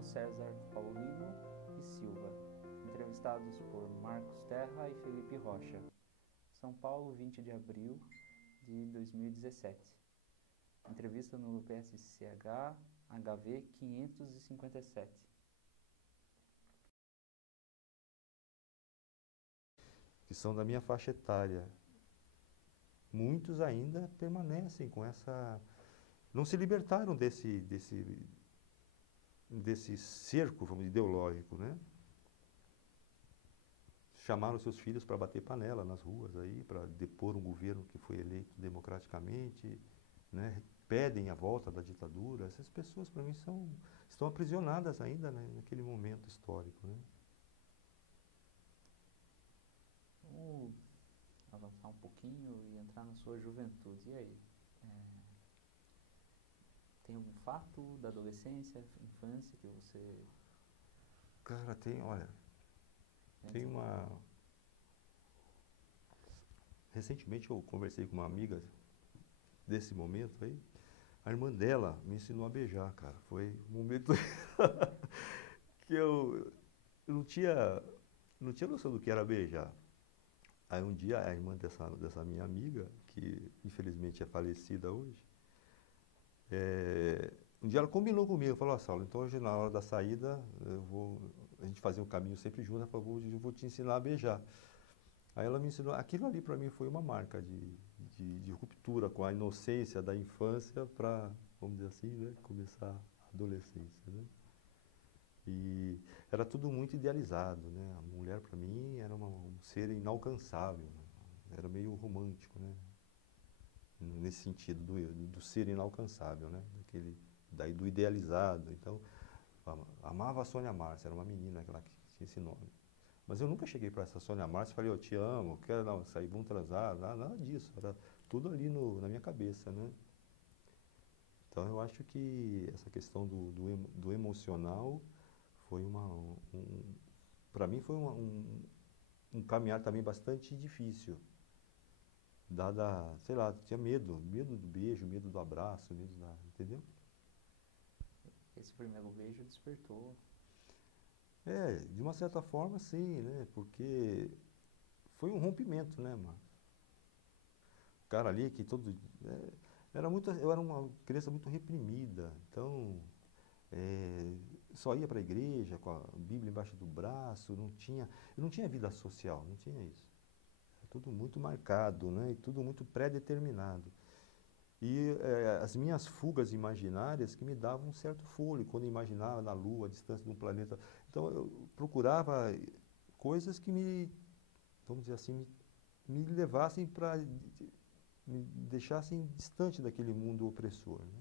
Paulo César Paulino e Silva, entrevistados por Marcos Terra e Felipe Rocha. São Paulo, 20 de abril de 2017. Entrevista no PSCH HV 557. Que são da minha faixa etária. Muitos ainda permanecem com essa... Não se libertaram desse cerco, vamos dizer, ideológico, né? Chamaram seus filhos para bater panela nas ruas aí, para depor um governo que foi eleito democraticamente, né? Pedem a volta da ditadura. Essas pessoas, para mim, estão aprisionadas ainda, né, naquele momento histórico, né? Vamos avançar um pouquinho e entrar na sua juventude. E aí? Tem algum fato da adolescência, infância que você... Cara, tem uma... Recentemente eu conversei com uma amiga desse momento aí. A irmã dela me ensinou a beijar, cara. Foi um momento que eu não tinha noção do que era beijar. Aí um dia a irmã dessa minha amiga, que infelizmente é falecida hoje, um dia ela combinou comigo, falou: Saulo, então hoje na hora da saída a gente fazia um caminho sempre junto, ela falou: eu vou te ensinar a beijar. Aí ela me ensinou, aquilo ali para mim foi uma marca de ruptura com a inocência da infância para, vamos dizer assim, né, começar a adolescência, né? E era tudo muito idealizado, né? A mulher para mim era um ser inalcançável, era meio romântico, né? Nesse sentido do ser inalcançável, né? Daí do idealizado. Então, amava a Sônia Márcia, era uma menina que tinha esse nome. Mas eu nunca cheguei para essa Sônia Márcia e falei: eu te amo, quero sair, vamos transar, nada disso. Era tudo ali na minha cabeça, né? Então eu acho que essa questão do emocional foi para mim foi um caminhar também bastante difícil. Sei lá, tinha medo do beijo, medo do abraço, entendeu? Esse primeiro beijo despertou. De uma certa forma, sim, né? Porque foi um rompimento, né, mano? O cara ali que eu era uma criança muito reprimida, então só ia para a igreja com a Bíblia embaixo do braço, eu não tinha vida social, não tinha isso. Era tudo muito marcado, né? E tudo muito pré-determinado. E as minhas fugas imaginárias que me davam um certo fôlego, quando eu imaginava na Lua, a distância de um planeta. Então eu procurava coisas que vamos dizer assim, me levassem me deixassem distante daquele mundo opressor, né?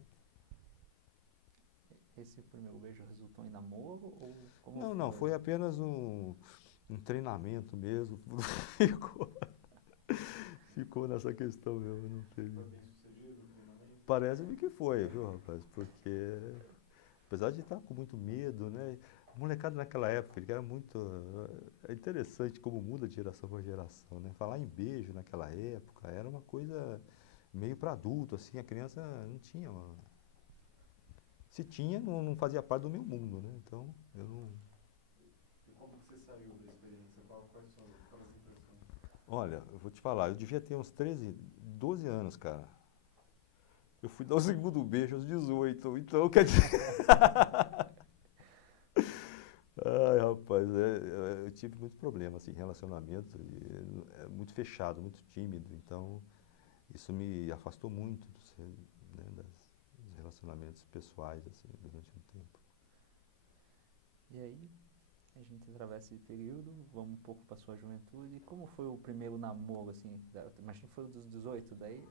Esse primeiro beijo resultou em namoro ou como Não, foi apenas um treinamento mesmo. Ficou nessa questão mesmo, não teve. Foi bem sucedido o treinamento? Parece-me que foi, viu, rapaz? Porque, apesar de estar com muito medo, né? A molecada naquela época, ele era muito... É interessante como muda de geração para geração, né? Falar em beijo naquela época era uma coisa meio para adulto, assim. A criança não tinha... Se tinha, não fazia parte do meu mundo, né? Então, eu não... E como que você saiu da experiência? Quais são as impressões? Olha, eu vou te falar, eu devia ter uns 12 anos, cara. Eu fui dar o segundo beijo aos 18, então quer dizer... Ai, rapaz, eu tive muito problema, assim, em relacionamento, muito fechado, muito tímido, então isso me afastou muito né, dos relacionamentos pessoais, assim, durante um tempo. E aí, a gente atravessa esse período, vamos um pouco para sua juventude. Como foi o primeiro namoro, assim? Imagina que foi dos 18, daí...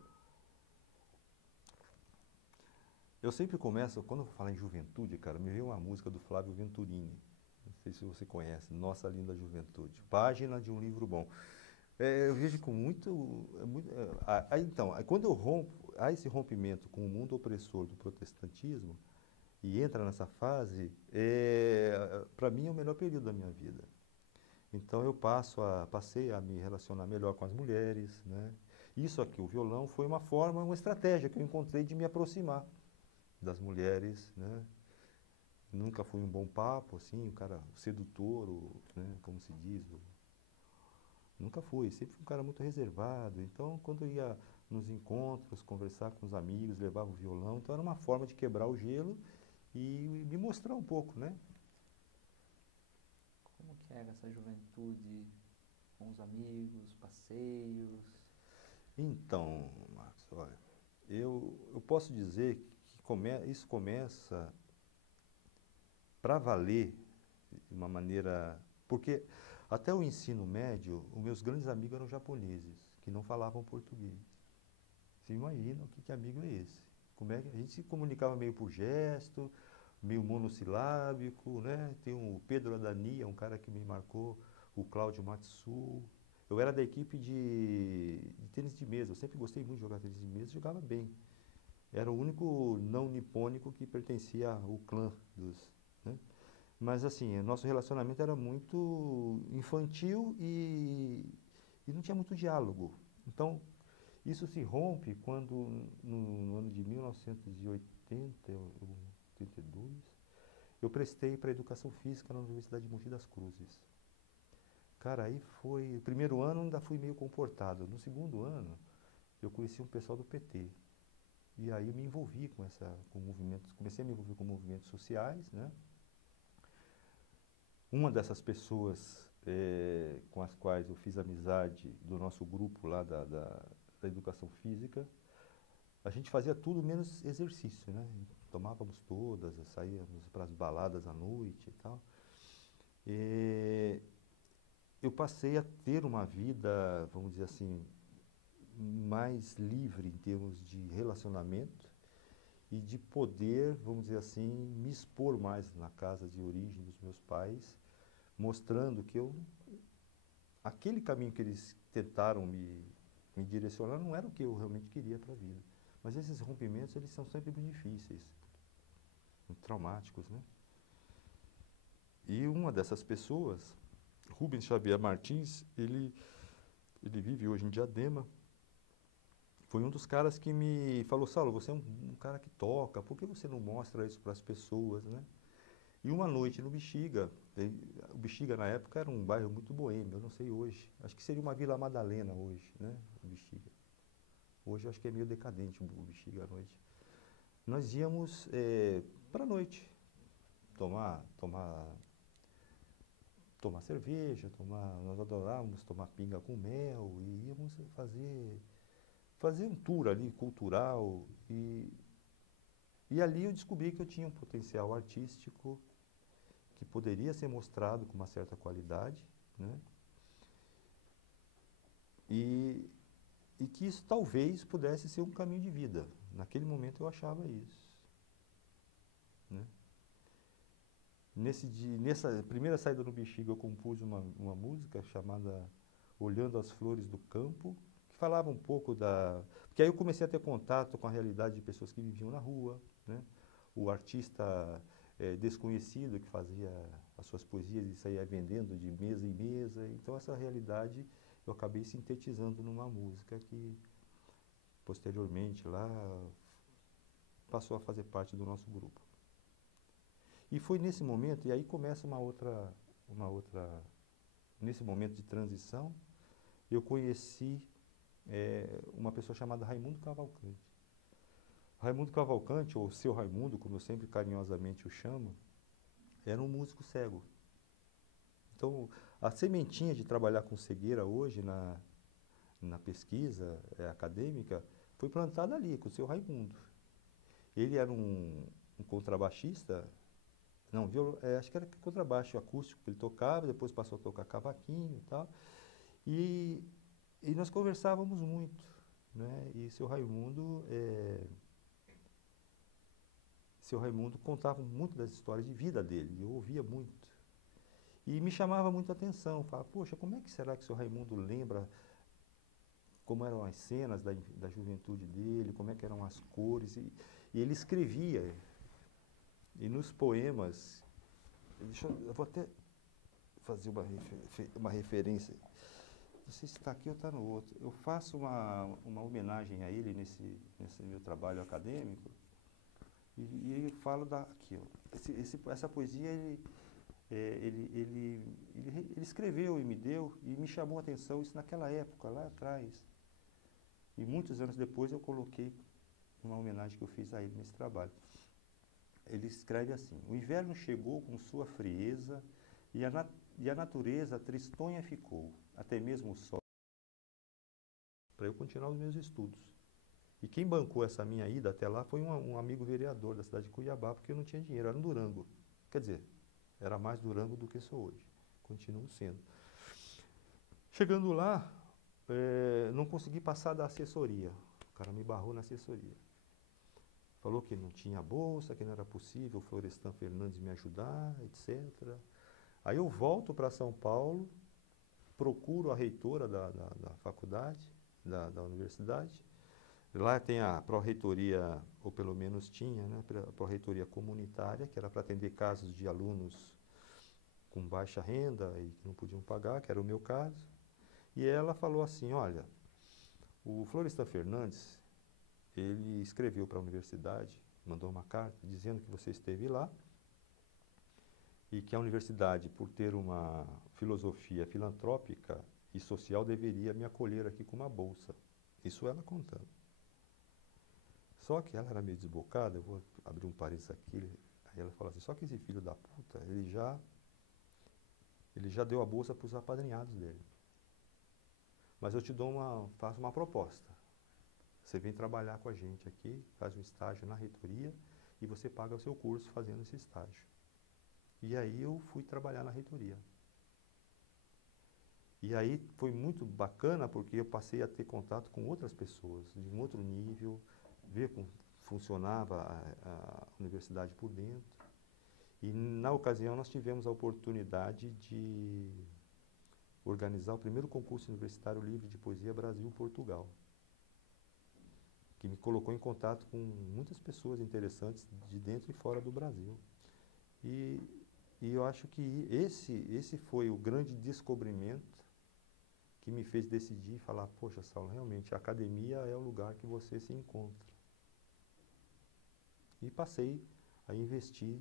Eu sempre começo, quando eu falo em juventude, cara, me veio uma música do Flávio Venturini. Não sei se você conhece, Nossa Linda Juventude. Página de um livro bom. Eu vejo com então, quando eu há esse rompimento com o mundo opressor do protestantismo, e entra nessa fase, para mim é o melhor período da minha vida. Então eu passei a me relacionar melhor com as mulheres, né? Isso aqui, o violão, foi uma estratégia que eu encontrei de me aproximar das mulheres, né? Nunca fui um bom papo, assim, um cara sedutor, né, como se diz. Nunca fui, sempre fui um cara muito reservado. Então, quando eu ia nos encontros, conversar com os amigos, levava o violão, então era uma forma de quebrar o gelo e me mostrar um pouco, né? Como que era essa juventude com os amigos, passeios? Então, Marcos, olha, eu posso dizer que isso começa para valer de uma maneira. Porque até o ensino médio, os meus grandes amigos eram japoneses, que não falavam português. Você imagina o que amigo é esse? Como é que a gente se comunicava meio por gesto, meio monossilábico, né? Tem o Pedro Adania, um cara que me marcou, o Cláudio Matsu. Eu era da equipe de tênis de mesa, eu sempre gostei muito de jogar tênis de mesa e jogava bem. Era o único não nipônico que pertencia ao clã dos, né? Mas assim, o nosso relacionamento era muito infantil e não tinha muito diálogo. Então, isso se rompe quando, no ano de 1980, 82, eu prestei para Educação Física na Universidade de Mogi das Cruzes. Cara, aí foi... O primeiro ano ainda fui meio comportado. No segundo ano, eu conheci um pessoal do PT. E aí eu me envolvi com movimentos, comecei a me envolver com movimentos sociais, né? Uma dessas pessoas com as quais eu fiz amizade do nosso grupo lá da Educação Física, a gente fazia tudo menos exercício, né? Tomávamos todas, saíamos para as baladas à noite e tal. E eu passei a ter uma vida, vamos dizer assim, mais livre em termos de relacionamento e de poder, vamos dizer assim, me expor mais na casa de origem dos meus pais, mostrando que aquele caminho que eles tentaram me direcionar não era o que eu realmente queria para a vida. Mas esses rompimentos, eles são sempre muito difíceis, muito traumáticos, né? E uma dessas pessoas, Rubens Xavier Martins, ele vive hoje em Diadema, foi um dos caras que me falou, Saulo, você é um cara que toca, por que você não mostra isso para as pessoas, né? E uma noite no Bexiga, o Bexiga na época era um bairro muito boêmio, eu não sei hoje, acho que seria uma Vila Madalena hoje, né, o Bexiga. Hoje eu acho que é meio decadente o Bexiga à noite. Nós íamos para a noite, tomar cerveja, nós adorávamos tomar pinga com mel e íamos fazer um tour ali cultural e ali eu descobri que eu tinha um potencial artístico que poderia ser mostrado com uma certa qualidade, né? E que isso talvez pudesse ser um caminho de vida. Naquele momento eu achava isso, né? Nessa primeira saída no Bexiga eu compus uma música chamada Olhando as Flores do Campo, que falava um pouco porque aí eu comecei a ter contato com a realidade de pessoas que viviam na rua, né? O artista desconhecido que fazia as suas poesias e saía vendendo de mesa em mesa. Então essa realidade eu acabei sintetizando numa música que posteriormente lá passou a fazer parte do nosso grupo. E foi nesse momento, e aí começa nesse momento de transição, eu conheci uma pessoa chamada Raimundo Cavalcante. Raimundo Cavalcante, ou Seu Raimundo, como eu sempre carinhosamente o chamo, era um músico cego. Então, a sementinha de trabalhar com cegueira hoje na pesquisa acadêmica foi plantada ali, com o Seu Raimundo. Ele era um contrabaixista, não, acho que era contrabaixo acústico que ele tocava, depois passou a tocar cavaquinho e tal. E nós conversávamos muito, né? E Seu Raimundo contava muito das histórias de vida dele, eu ouvia muito. E me chamava muito a atenção, falava, poxa, como é que será que o Seu Raimundo lembra como eram as cenas da juventude dele, como é que eram as cores, e ele escrevia, e nos poemas, eu vou até fazer uma referência, não sei se está aqui ou está no outro, eu faço uma homenagem a ele nesse meu trabalho acadêmico, E ele fala aqui, ó, essa poesia ele escreveu e me deu, e me chamou a atenção isso naquela época, lá atrás. E muitos anos depois eu coloquei uma homenagem que eu fiz a ele nesse trabalho. Ele escreve assim: o inverno chegou com sua frieza e a natureza tristonha ficou, até mesmo o sol, para eu continuar os meus estudos. E quem bancou essa minha ida até lá foi um amigo vereador da cidade de Cuiabá, porque eu não tinha dinheiro, era um Durango. Quer dizer, era mais Durango do que sou hoje. Continuo sendo. Chegando lá, não consegui passar da assessoria. O cara me barrou na assessoria. Falou que não tinha bolsa, que não era possível o Florestan Fernandes me ajudar, etc. Aí eu volto para São Paulo, procuro a reitora da faculdade, da universidade. Lá tem a pró-reitoria, ou pelo menos tinha, né, a pró-reitoria comunitária, que era para atender casos de alunos com baixa renda e que não podiam pagar, que era o meu caso. E ela falou assim: olha, o Florestan Fernandes, ele escreveu para a universidade, mandou uma carta dizendo que você esteve lá e que a universidade, por ter uma filosofia filantrópica e social, deveria me acolher aqui com uma bolsa. Isso ela contando. Só que ela era meio desbocada, eu vou abrir um parênteses aqui, aí ela fala assim: só que esse filho da puta, ele já deu a bolsa para os apadrinhados dele. Mas eu te faço uma proposta. Você vem trabalhar com a gente aqui, faz um estágio na reitoria e você paga o seu curso fazendo esse estágio. E aí eu fui trabalhar na reitoria. E aí foi muito bacana porque eu passei a ter contato com outras pessoas de um outro nível, ver como funcionava a universidade por dentro. E na ocasião nós tivemos a oportunidade de organizar o primeiro concurso universitário livre de poesia Brasil-Portugal, que me colocou em contato com muitas pessoas interessantes de dentro e fora do Brasil. E eu acho que esse foi o grande descobrimento que me fez decidir e falar: poxa, Saulo, realmente a academia é o lugar que você se encontra. E passei a investir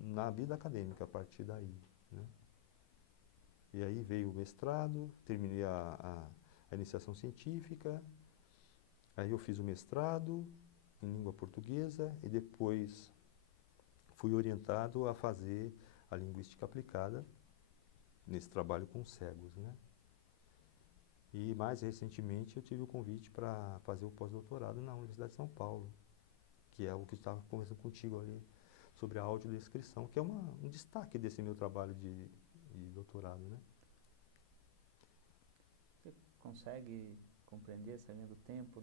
na vida acadêmica a partir daí, né? E aí veio o mestrado, terminei a iniciação científica, aí eu fiz o mestrado em língua portuguesa e depois fui orientado a fazer a linguística aplicada nesse trabalho com cegos, né? E mais recentemente eu tive o convite para fazer o pós-doutorado na Universidade de São Paulo, que é o que eu estava conversando contigo ali, sobre a audiodescrição, que é um destaque desse meu trabalho de doutorado, né? Você consegue compreender essa linha do tempo,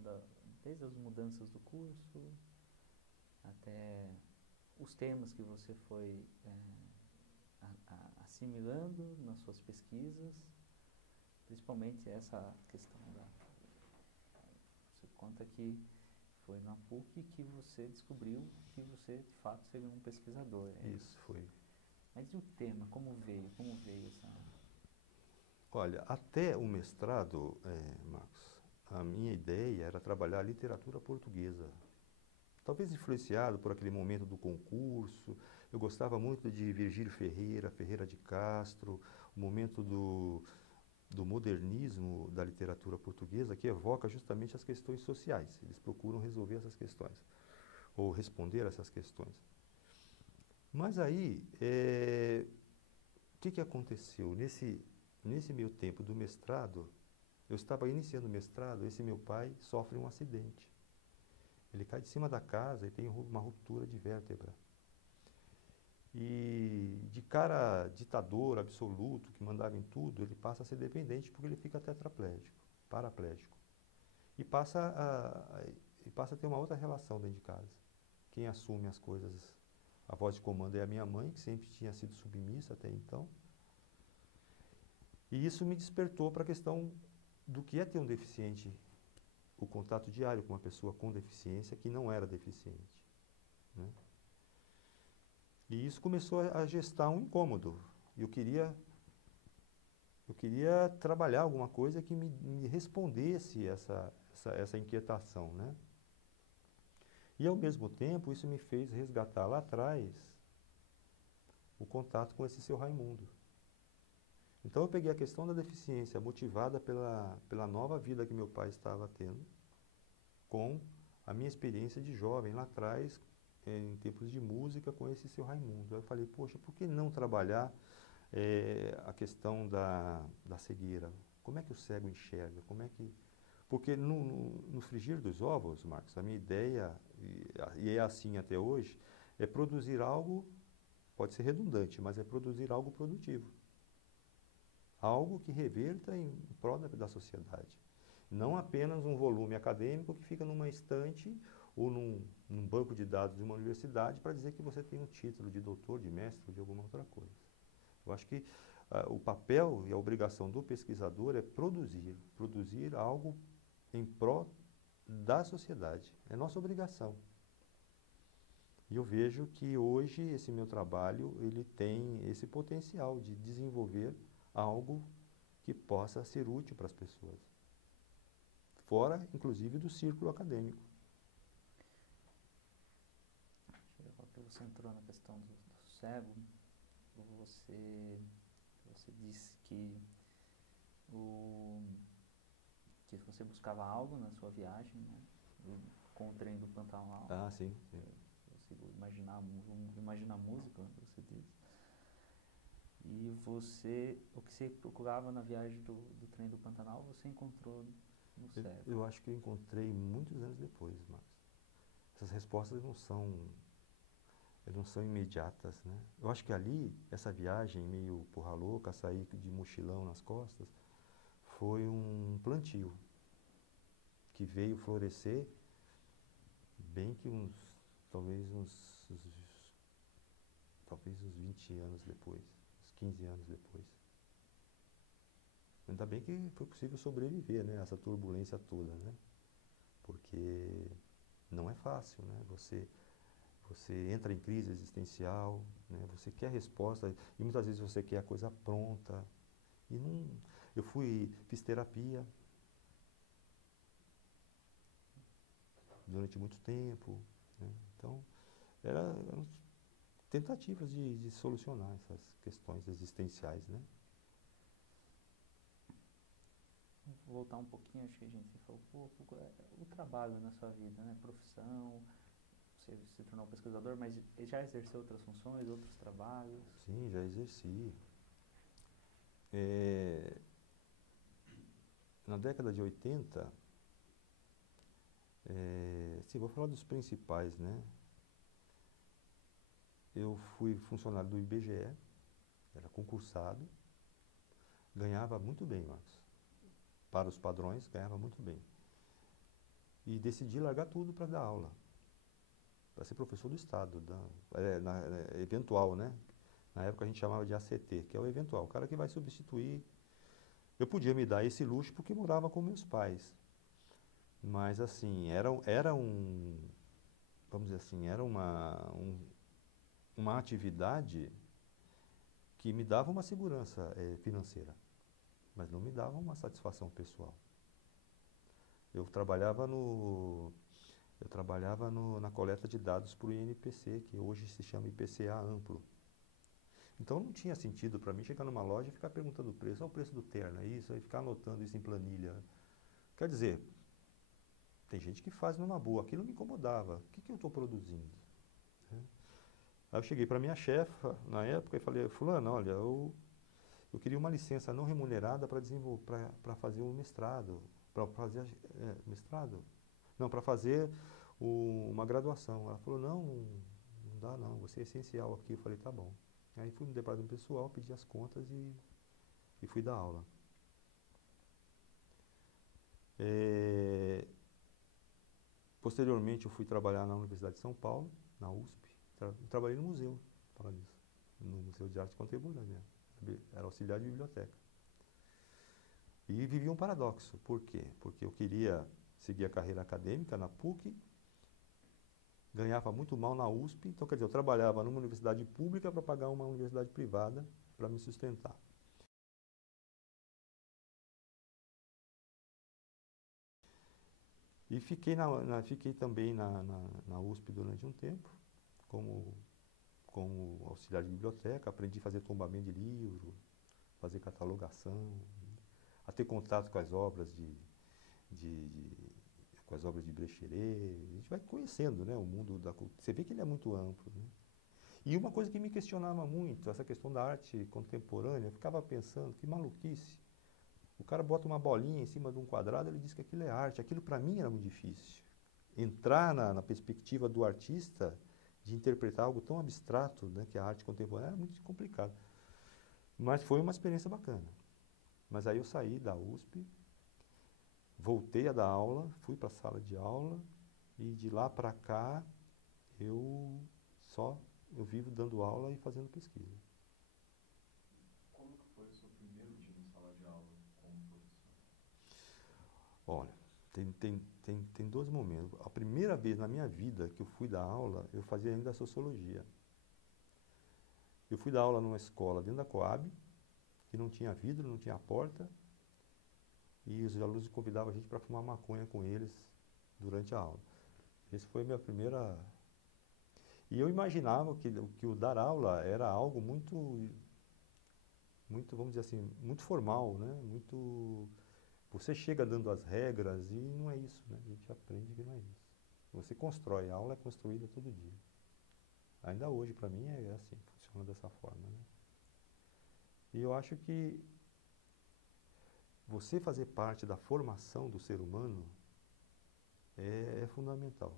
desde as mudanças do curso até os temas que você foi assimilando nas suas pesquisas, principalmente essa questão Você conta que foi na PUC que você descobriu que você, de fato, seria um pesquisador. Isso, foi. Mas e o tema? Como veio? Como veio essa... Olha, até o mestrado, Marcos, a minha ideia era trabalhar a literatura portuguesa. Talvez influenciado por aquele momento do concurso. Eu gostava muito de Virgílio Ferreira, Ferreira de Castro, o momento do modernismo da literatura portuguesa, que evoca justamente as questões sociais. Eles procuram resolver essas questões, ou responder a essas questões. Mas aí, o que aconteceu? Nesse meio tempo do mestrado, eu estava iniciando o mestrado, esse meu pai sofre um acidente. Ele cai de cima da casa e tem uma ruptura de vértebra. E de cara ditador absoluto, que mandava em tudo, ele passa a ser dependente porque ele fica tetraplégico, paraplégico. E passa a ter uma outra relação dentro de casa. Quem assume as coisas, a voz de comando é a minha mãe, que sempre tinha sido submissa até então. E isso me despertou para a questão do que é ter um deficiente, o contato diário com uma pessoa com deficiência que não era deficiente, né? E isso começou a gestar um incômodo. Eu queria trabalhar alguma coisa que me respondesse essa inquietação, né? E, ao mesmo tempo, isso me fez resgatar lá atrás o contato com esse seu Raimundo. Então, eu peguei a questão da deficiência motivada pela nova vida que meu pai estava tendo, com a minha experiência de jovem lá atrás, em tempos de música, com esse seu Raimundo. Aí eu falei, poxa, por que não trabalhar a questão da cegueira? Como é que o cego enxerga? Como é que... Porque no frigir dos ovos, Marcos, a minha ideia, e é assim até hoje, é produzir algo, pode ser redundante, mas é produzir algo produtivo. Algo que reverta em prol da sociedade. Não apenas um volume acadêmico que fica numa estante ou num banco de dados de uma universidade para dizer que você tem um título de doutor, de mestre ou de alguma outra coisa. Eu acho que o papel e a obrigação do pesquisador é produzir algo em prol da sociedade. É nossa obrigação. E eu vejo que hoje esse meu trabalho ele tem esse potencial de desenvolver algo que possa ser útil para as pessoas. Fora, inclusive, do círculo acadêmico. Você entrou na questão do cego, você disse que você buscava algo na sua viagem, né? Com o trem do Pantanal. Ah, sim. Você imagina a música, você disse. E o que você procurava na viagem do trem do Pantanal, você encontrou no cego. Eu acho que eu encontrei muitos anos depois, Marcos. Essas respostas não são imediatas, né? Eu acho que ali, essa viagem meio porra louca, sair de mochilão nas costas, foi um plantio que veio florescer bem que talvez uns 20 anos depois, uns 15 anos depois. Ainda bem que foi possível sobreviver, né, a essa turbulência toda, né? Porque não é fácil, né? Você entra em crise existencial, né? Você quer resposta e muitas vezes você quer a coisa pronta. E não, eu fiz terapia durante muito tempo, né? Então, eram tentativas de solucionar essas questões existenciais, né? Vou voltar um pouquinho, acho que a gente falou o trabalho na sua vida, né? Profissão, você se tornou pesquisador, mas já exerceu outras funções, outros trabalhos? Sim, já exerci. Na década de 80, sim, vou falar dos principais, né? Eu fui funcionário do IBGE, era concursado, ganhava muito bem, Marcos. Para os padrões, ganhava muito bem. E decidi largar tudo para dar aula, para ser professor do Estado, eventual, né? Na época a gente chamava de ACT, que é o eventual, o cara que vai substituir. Eu podia me dar esse luxo porque morava com meus pais. Mas, assim, vamos dizer assim, era uma atividade que me dava uma segurança financeira, mas não me dava uma satisfação pessoal. Eu trabalhava na coleta de dados para o INPC, que hoje se chama IPCA amplo. Então não tinha sentido para mim chegar numa loja e ficar perguntando o preço, o preço do terno, é isso, aí ficar anotando isso em planilha. Quer dizer, tem gente que faz numa boa, aquilo me incomodava. O que eu estou produzindo? Aí eu cheguei para minha chefa na época e falei, fulano, olha, eu queria uma licença não remunerada para fazer um mestrado. Para fazer mestrado? Não, para fazer uma graduação. Ela falou, não dá não, você é essencial aqui. Eu falei, tá bom. Aí fui no departamento pessoal, pedi as contas e fui dar aula. Posteriormente eu fui trabalhar na Universidade de São Paulo, na USP. Trabalhei no museu, no Museu de Arte Contemporânea. Era auxiliar de biblioteca. E vivi um paradoxo. Por quê? Porque eu queria seguir a carreira acadêmica na PUC, ganhava muito mal na USP, então, quer dizer, eu trabalhava numa universidade pública para pagar uma universidade privada para me sustentar. E fiquei também na USP durante um tempo, como auxiliar de biblioteca, aprendi a fazer tombamento de livro, fazer catalogação, a ter contato com as obras com as obras de Brecheret. A gente vai conhecendo, né, o mundo da cultura. Você vê que ele é muito amplo, né? E uma coisa que me questionava muito, essa questão da arte contemporânea, eu ficava pensando, que maluquice. O cara bota uma bolinha em cima de um quadrado, ele diz que aquilo é arte. Aquilo para mim era muito difícil. Entrar na perspectiva do artista, de interpretar algo tão abstrato, né, que é a arte contemporânea, era muito complicado. Mas foi uma experiência bacana. Mas aí eu saí da USP, voltei a dar aula, fui para a sala de aula, e de lá para cá eu vivo dando aula e fazendo pesquisa. Como que foi o seu primeiro dia em sala de aula como professor? Olha, tem dois momentos. A primeira vez na minha vida que eu fui dar aula, eu fazia ainda sociologia. Eu fui dar aula numa escola dentro da Coab, que não tinha vidro, não tinha porta, e os alunos convidavam a gente para fumar maconha com eles durante a aula. Esse foi a minha primeira... E eu imaginava que o dar aula era algo muito, vamos dizer assim, muito formal, né? Muito... Você chega dando as regras e não é isso, né? A gente aprende que não é isso. Você constrói, a aula é construída todo dia. Ainda hoje, para mim, é assim, funciona dessa forma, né? E eu acho que você fazer parte da formação do ser humano é fundamental.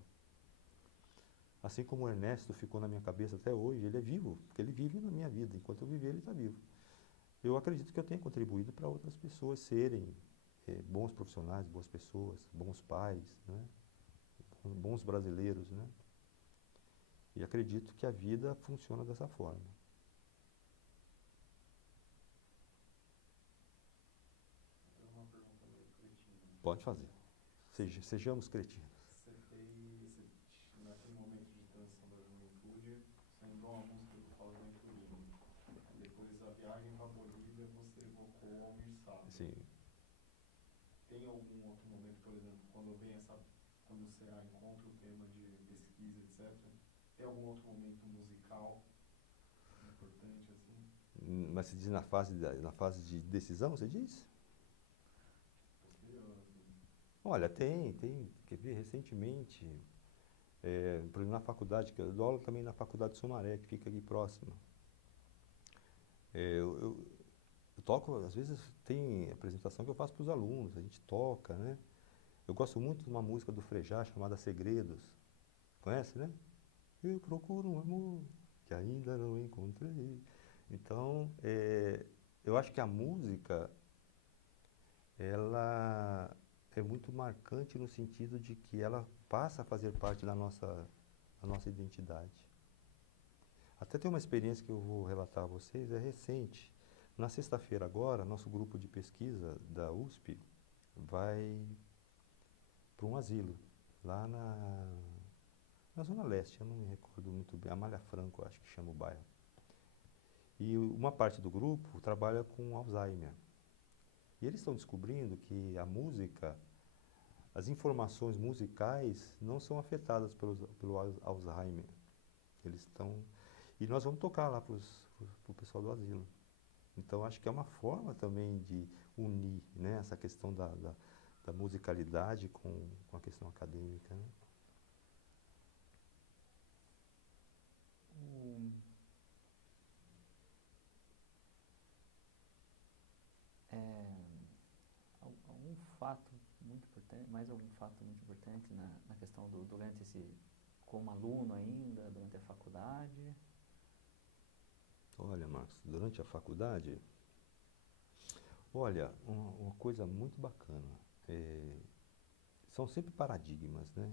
Assim como o Ernesto ficou na minha cabeça até hoje, ele é vivo, porque ele vive na minha vida. Enquanto eu viver, ele está vivo. Eu acredito que eu tenho contribuído para outras pessoas serem bons profissionais, boas pessoas, bons pais, né? Bons brasileiros, né? E acredito que a vida funciona dessa forma. Eu tenho uma pergunta meio cretina. Pode fazer. Sejamos cretinos. Naquele momento de transição da juventude, você lembrou uma música que fala juventude. Depois a viagem para a Bolívia, você evocou Almir Sater. Sim. Tem algum outro momento, por exemplo, quando você encontra o tema de pesquisa, etc., tem algum outro momento musical importante assim? Mas você diz na fase de decisão, você diz? Olha, quer ver, recentemente, por exemplo, na faculdade, que eu dou aula também na Faculdade Sumaré, que fica aqui próxima. Eu toco, às vezes tem apresentação que eu faço para os alunos, a gente toca, né? Eu gosto muito de uma música do Frejá chamada Segredos. Conhece, né? Eu procuro um amor que ainda não encontrei. Então, eu acho que a música, ela é muito marcante no sentido de que ela passa a fazer parte da nossa identidade. Até tem uma experiência que eu vou relatar a vocês, é recente. Na sexta-feira agora, nosso grupo de pesquisa da USP vai para um asilo, lá na Zona Leste, eu não me recordo muito bem, Amália Franco, acho que chama o bairro. E uma parte do grupo trabalha com Alzheimer. E eles estão descobrindo que a música, as informações musicais não são afetadas pelo Alzheimer. E nós vamos tocar lá para o pessoal do asilo. Então, acho que é uma forma também de unir, né, essa questão da musicalidade com a questão acadêmica, né? Algum fato muito importante, mais algum fato muito importante na questão durante como aluno ainda, durante a faculdade? Olha, Marcos, durante a faculdade, olha, uma coisa muito bacana, são sempre paradigmas, né?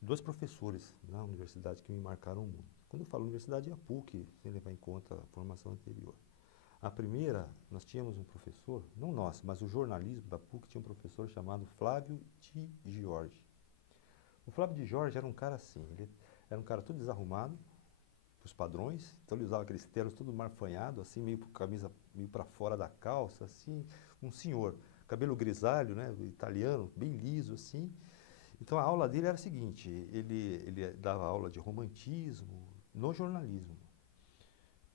Dois professores na universidade que me marcaram muito. Quando eu falo universidade, é a PUC, sem levar em conta a formação anterior. A primeira, nós tínhamos um professor, não nós, mas o jornalismo da PUC tinha um professor chamado Flávio de Jorge. O Flávio de Jorge era um cara assim, ele era um cara todo desarrumado, os padrões, então ele usava aqueles ternos tudo marfanhado, assim, meio camisa meio para fora da calça, assim, um senhor, cabelo grisalho, né, italiano, bem liso, assim, Então a aula dele era a seguinte, ele dava aula de romantismo no jornalismo.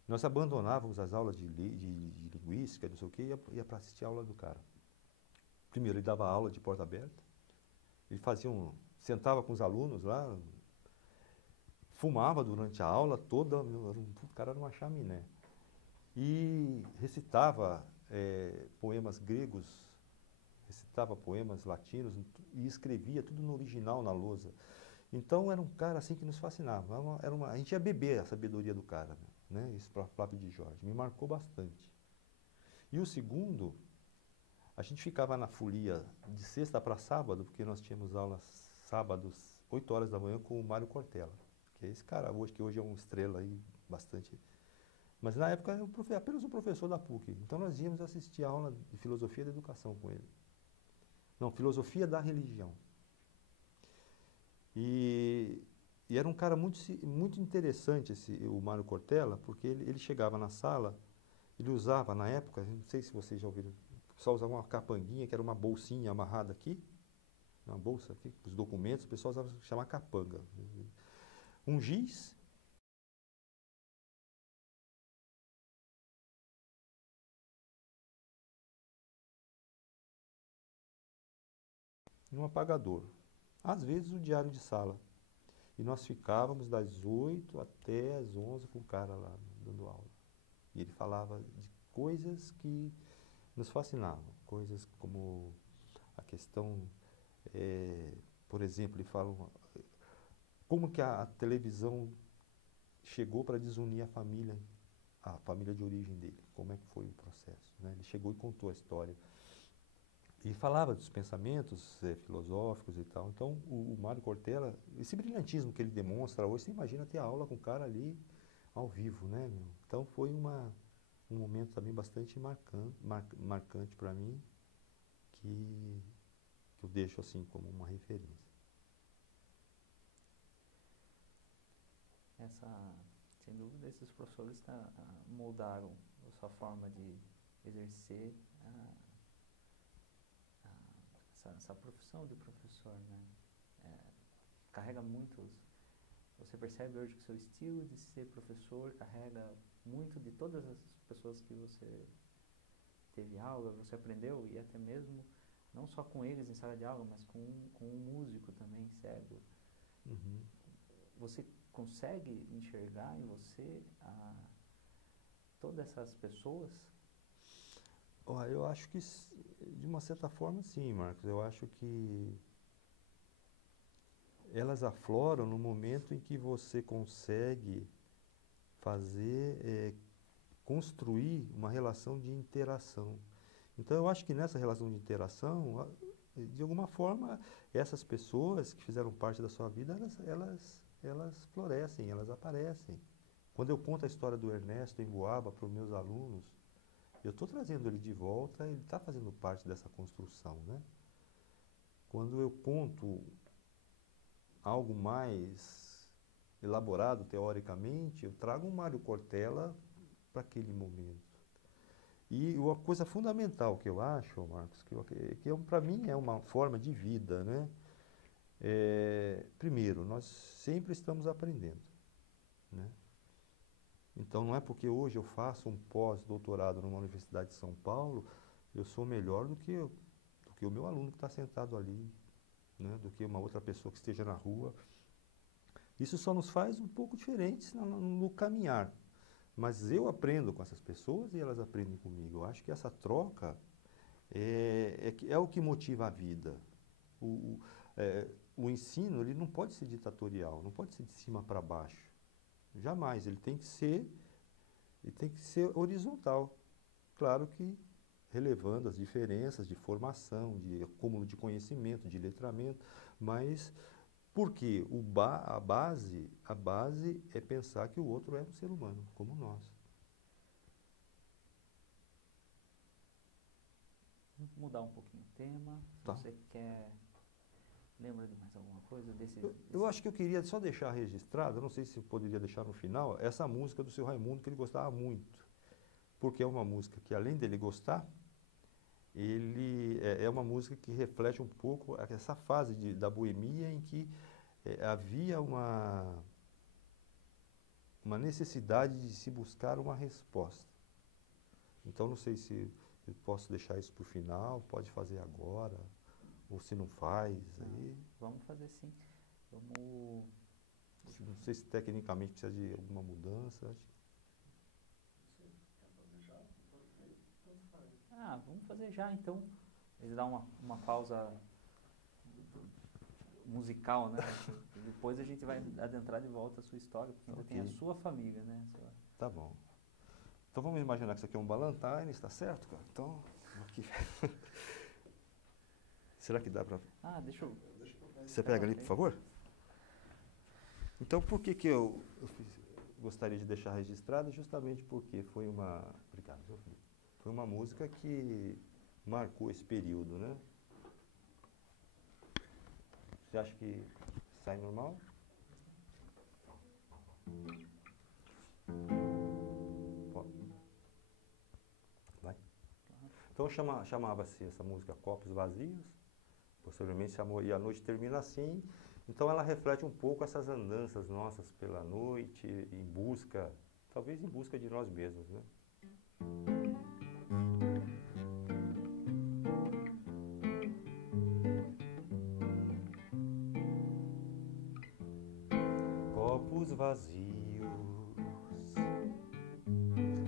Nós abandonávamos as aulas de linguística, não sei o quê, e ia para assistir a aula do cara. Primeiro, ele dava aula de porta aberta, ele sentava com os alunos lá, fumava durante a aula toda, o cara era uma chaminé. E recitava poemas gregos, recitava poemas latinos e escrevia tudo no original, na lousa. Então era um cara assim que nos fascinava. A gente ia beber a sabedoria do cara, né? Isso para Flávio de Jorge. Me marcou bastante. E o segundo, a gente ficava na folia de sexta para sábado, porque nós tínhamos aulas sábados, 8 horas da manhã, com o Mário Cortella, que é esse cara hoje, que hoje é uma estrela aí, bastante. Mas na época era apenas um professor da PUC. Então nós íamos assistir a aula de filosofia da educação com ele. Não, filosofia da religião. E era um cara muito interessante, o Mário Cortella, porque ele chegava na sala, ele usava, na época, não sei se vocês já ouviram, o pessoal usava uma capanguinha, que era uma bolsinha amarrada aqui, uma bolsa aqui, os documentos, o pessoal usava chamar capanga. Um giz, e um apagador. Às vezes o diário de sala. E nós ficávamos das 8 até as 11 com o cara lá dando aula. E ele falava de coisas que nos fascinavam. Coisas como a questão, por exemplo, ele fala como que a televisão chegou para desunir a família de origem dele. Como é que foi o processo, né? Ele chegou e contou a história. E falava dos pensamentos filosóficos e tal. Então, o Mário Cortella, esse brilhantismo que ele demonstra hoje, você imagina ter aula com o cara ali ao vivo, né, meu? Então, foi um momento também bastante marcante para mim, que eu deixo assim como uma referência. Sem dúvida, esses professores moldaram a sua forma de exercer essa profissão de professor, né? Carrega muitos. Você percebe hoje que o seu estilo de ser professor carrega muito de todas as pessoas que você teve aula, você aprendeu, e até mesmo não só com eles em sala de aula, mas com um músico também cego. Uhum. Você consegue enxergar em você todas essas pessoas? Eu acho que, de uma certa forma, sim, Marcos. Eu acho que elas afloram no momento em que você consegue construir uma relação de interação. Então, eu acho que nessa relação de interação, de alguma forma, essas pessoas que fizeram parte da sua vida, elas florescem, elas aparecem. Quando eu conto a história do Ernesto em Boaba para os meus alunos, eu estou trazendo ele de volta, ele está fazendo parte dessa construção, né? Quando eu conto algo mais elaborado teoricamente, eu trago um Mário Cortella para aquele momento. E uma coisa fundamental que eu acho, Marcos, que para mim é uma forma de vida, né? Primeiro, nós sempre estamos aprendendo, né? Então, não é porque hoje eu faço um pós-doutorado numa universidade de São Paulo, eu sou melhor do que o meu aluno que está sentado ali, né? Do que uma outra pessoa que esteja na rua. Isso só nos faz um pouco diferentes no caminhar. Mas eu aprendo com essas pessoas e elas aprendem comigo. Eu acho que essa troca é o que motiva a vida. O ensino, ele não pode ser ditatorial, não pode ser de cima para baixo. Jamais, ele tem que ser horizontal. Claro que relevando as diferenças de formação, de acúmulo de conhecimento, de letramento, mas porque a base é pensar que o outro é um ser humano, como nós. Vamos mudar um pouquinho o tema. Tá. Você lembra de mais alguma coisa Eu acho que eu queria só deixar registrado, não sei se eu poderia deixar no final, essa música do seu Raimundo, que ele gostava muito. Porque é uma música que, além dele gostar, ele é uma música que reflete um pouco essa fase da boemia em que havia uma necessidade de se buscar uma resposta. Então, não sei se eu posso deixar isso para o final, pode fazer agora, ou se não faz. Aí, vamos fazer sim. Vamos... não sei se tecnicamente precisa de alguma mudança. Vamos fazer já então. Eles dão uma pausa musical, né? E depois a gente vai adentrar de volta a sua história, porque ainda tem a sua família, né? Tá bom. Então vamos imaginar que isso aqui é um Ballantine, está certo, cara? Então, aqui. Será que dá para... deixa eu... Você pega ali, por favor? Então, por que eu gostaria de deixar registrado? Justamente porque foi uma... Obrigado, meu filho. Foi uma música que marcou esse período, né? Você acha que sai normal? Vai. Então chamava-se essa música Copos Vazios, posteriormente chamou E a Noite Termina Assim. Então ela reflete um pouco essas andanças nossas pela noite, talvez em busca de nós mesmos, né? Copos vazios,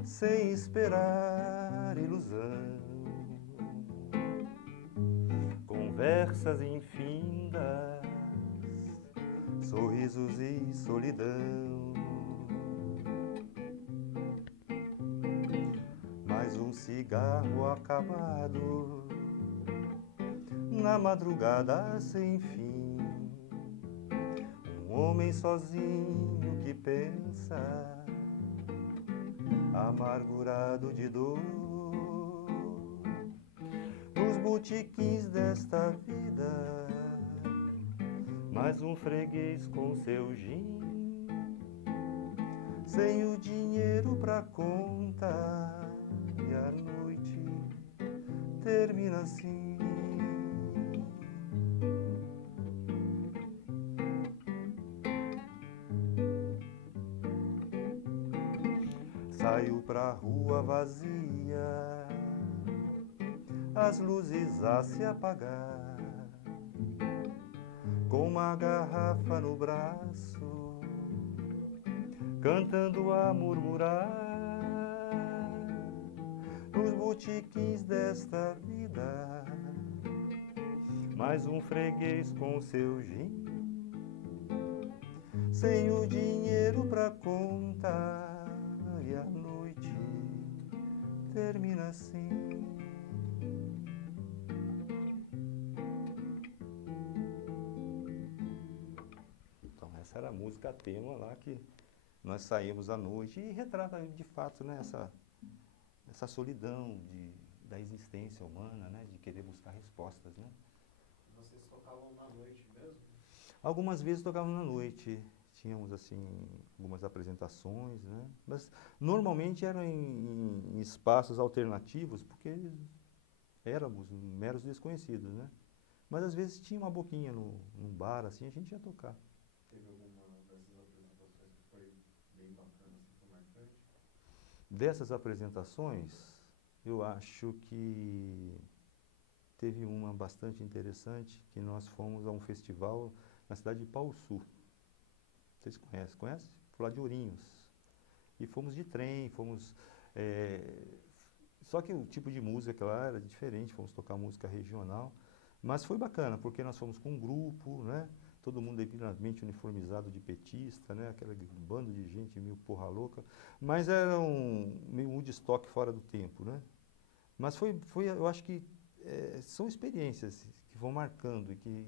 sem esperar ilusão, conversas infindas, sorrisos e solidão. Mais um cigarro acabado, na madrugada sem fim. Um homem sozinho que pensa, amargurado de dor, nos botiquins desta vida. Mais um freguês com seu gin, sem o dinheiro pra conta, e a noite termina assim. Saiu pra rua vazia, as luzes a se apagar, com uma garrafa no braço, cantando a murmurar, nos botiquins desta vida. Mais um freguês com seu gin, sem o dinheiro pra conta, e a noite termina assim. Então essa era a música tema lá que nós saímos à noite e retrata de fato, né, essa solidão da existência humana, né, de querer buscar respostas, né. Vocês tocavam na noite mesmo? Algumas vezes tocávamos na noite. Tínhamos, assim, algumas apresentações, né? Mas normalmente eram em espaços alternativos, porque éramos meros desconhecidos, né? Mas às vezes tinha uma boquinha num bar, assim, a gente ia tocar. Teve alguma dessas apresentações que foi bem bacana, assim, foi marcante? Dessas apresentações, eu acho que teve uma bastante interessante, que nós fomos a um festival na cidade de Pauçu. Vocês conhecem? Conhece? Foi lá de Ourinhos. E fomos de trem, só que o tipo de música lá era diferente, fomos tocar música regional. Mas foi bacana, porque nós fomos com um grupo, né? Todo mundo devidamente uniformizado de petista, né? Aquele bando de gente meio porra louca. Mas era meio Woodstock fora do tempo, né? Mas eu acho que são experiências que vão marcando e que